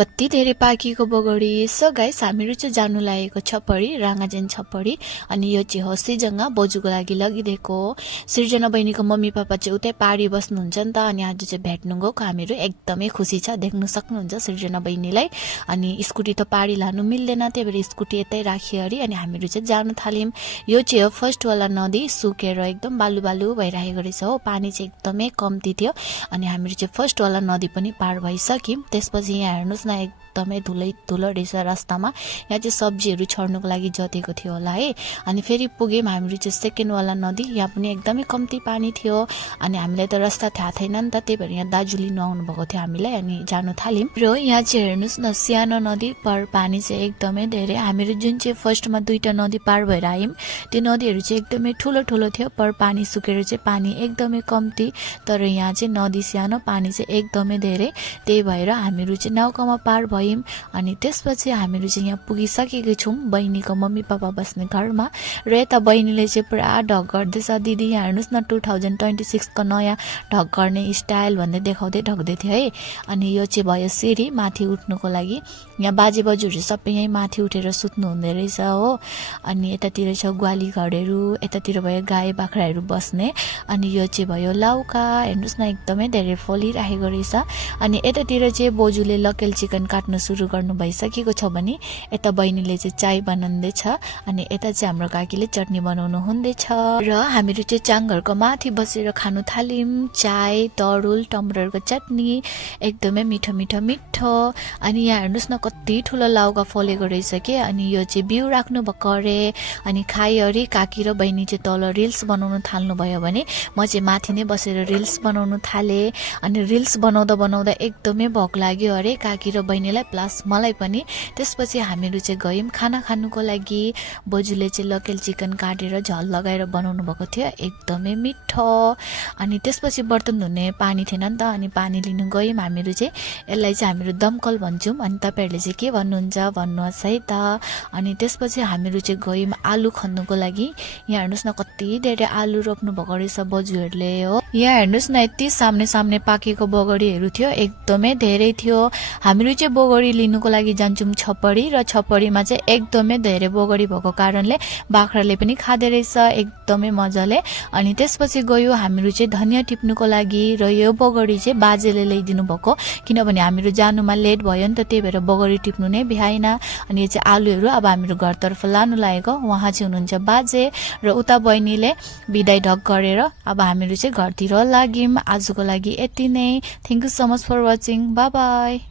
कति धेरै पाकेको बगडी। सो गाइस हामीहरू चाहिँ जानु लागेको छपरी रांगाजेन छपरी अनि यो चाहिँ हो सिजङ्गा बोजूको लागि लगिदिएको हो। सृजना बहिनीको मम्मी पापा चाहिँ उतै पारी बस्नुहुन्छ नि त अनि आज चाहिँ भेट्नु गएको हामीहरू एकदमै खुसी छ। देख्न सक्नुहुन्छ सृजना बहिनीलाई। अनि स्कुटी त पारी लानु मिल्दैन त्यही भएर स्कुटी यतै राखियो अरे अनि हामीहरू चाहिँ जानु थाल्यौं। यो चाहिँ हो फर्स्ट वाला नदी सुकेर एकदम बालु बालु भइरहेको रहेछ हो। पानी चाहिँ एकदमै कम्ती थियो अनि हामीहरू चाहिँ फर्स्ट वाला नदी पनि पार भइसक्यौं। त्यसपछि यहाँ हेर्नुस् न एकदमै धुलो रहेछ रास्तामा। यहाँ चाहिँ सब्जीहरू छर्नुको लागि जतेको थियो होला है। अनि फेरि पुग्यौं हामीहरू चाहिँ सेकेन्ड वाला नदी। यहाँ पनि एकदमै कम्ती पानी थियो अनि हामीलाई त रास्ता थाहा थिएन नि त त्यही भएर यहाँ दाजु लिनु आउनु भएको थियो हामीलाई अनि जानु थाल्यौं। र यहाँ चाहिँ हेर्नुस् न सानो नदी पर पानी चाहिँ एकदमै धेरै। हामीहरू जुन चाहिँ फर्स्टमा दुईटा नदी पार भएर आयौं त्यो नदीहरू चाहिँ एकदमै ठुलो ठुलो थियो पर पानी सुकेर चाहिँ पानी एकदमै कम्ती। तर यहाँ चाहिँ नदी सानो पानी चाहिँ एकदमै धेरै। त्यही भएर हामीहरू चाहिँ नौकामा पार भयौं अनि त्यसपछि हामीहरू चाहिँ यहाँ पुगिसकेको छौं बहिनीको मम्मी पापा बस्ने घरमा। र यता बहिनीले चाहिँ पुरा ढक गर्दैछ। दिदी यहाँ हेर्नुस् न 2026 को नयाँ ढक गर्ने स्टाइल भन्दै देखाउँदै ढक्दै थियो है। अनि यो चाहिँ भयो सिरी माथि उठ्नुको लागि। यहाँ बाजे बजुहरू सबै यही माथि उठेर सुत्नु हुँदै रहेछ हो। अनि यतातिर छ ग्वाली घरहरू, यतातिर भयो गाई बाख्राहरू बस्ने। अनि यो चाहिँ भयो लौका हेर्नुस् न एकदमै धेरै फलिरहेको रहेछ। अनि यतातिर चाहिँ बोजूले लोकल चिकन काट्नु सुरु गर्नु भइसकेको छ भने यता बहिनीले चाहिँ चाय बनाउँदैछ अनि यता चाहिँ हाम्रो काकीले चटनी बनाउनु हुँदैछ। र हामीहरू चाहिँ चाङघरको माथि बसेर खानु थाल्यौं। चाय तरुल टमाटरको चटनी एकदमै मिठो मिठो मिठो। अनि यहाँ हेर्नुस् न कति ठुलो लौका फलेको रहेछ के। अनि यो चाहिँ बिउ राख्नु भएको अरे अनि खाइअरि काकी र बहिनी चाहिँ तल रिल्स बनाउनु थाल्नु भयो भने म चाहिँ माथि नै बसेर रिल्स बनाउनु थाले। अनि रिल्स बनाउँदा बनाउँदा एकदमै भोक लाग्यो अरे काकी र बहिनीलाई प्लस मलाई पनि। त्यसपछि हामीहरू चाहिँ गयौं खाना खानुको लागि। बोजूले चाहिँ लोकल चिकन काटेर झल लगाएर बनाउनु भएको थियो एकदमै मिठो। अनि त्यसपछि बर्तन धुने पानी थिएन नि त अनि पानी लिनु गयौं हामीहरू चाहिँ। यसलाई चाहिँ हामीहरू दमकल भन्छौं अनि तपाईहरुले चाहिँ के भन्नुहुन्छ भन्नुहोस् है त। अनि त्यसपछि हामीहरू चाहिँ गयौं आलु खन्नुको लागि। यहाँ हेर्नुस् न कति धेरै आलु रोप्नु भएको रहेछ बोजूहरूले हो। यहाँ हेर्नुस् न यति सामने सामने पाकेको बगडीहरू थियो एकदमै धेरै थियो। हामीहरू चाहिँ बगडी लिनुको लागि जान्छौं छपरी र छपरीमा चाहिँ एकदमै धेरै बगडी भएको कारणले बाख्राले पनि खाँदै रहेछ एकदमै मजाले। अनि त्यसपछि गयो हामीहरू चाहिँ धनिया टिप्नुको लागि र यो बगडी चाहिँ बाजेले ल्याइदिनु भएको किनभने हामीहरू जानुमा लेट भयो नि त त्यही भएर बगडी टिप्नु नै भ्याएन। अनि यो चाहिँ आलुहरू अब हामीहरू घरतर्फ लानु लागेको। उहाँ चाहिँ हुनुहुन्छ बाजे र उता बहिनीले बिदाई ढक गरेर अब हामीहरू चाहिँ घरतिर लाग्यौं। आजको लागि यति नै। Thank you so much for watching. Bye by.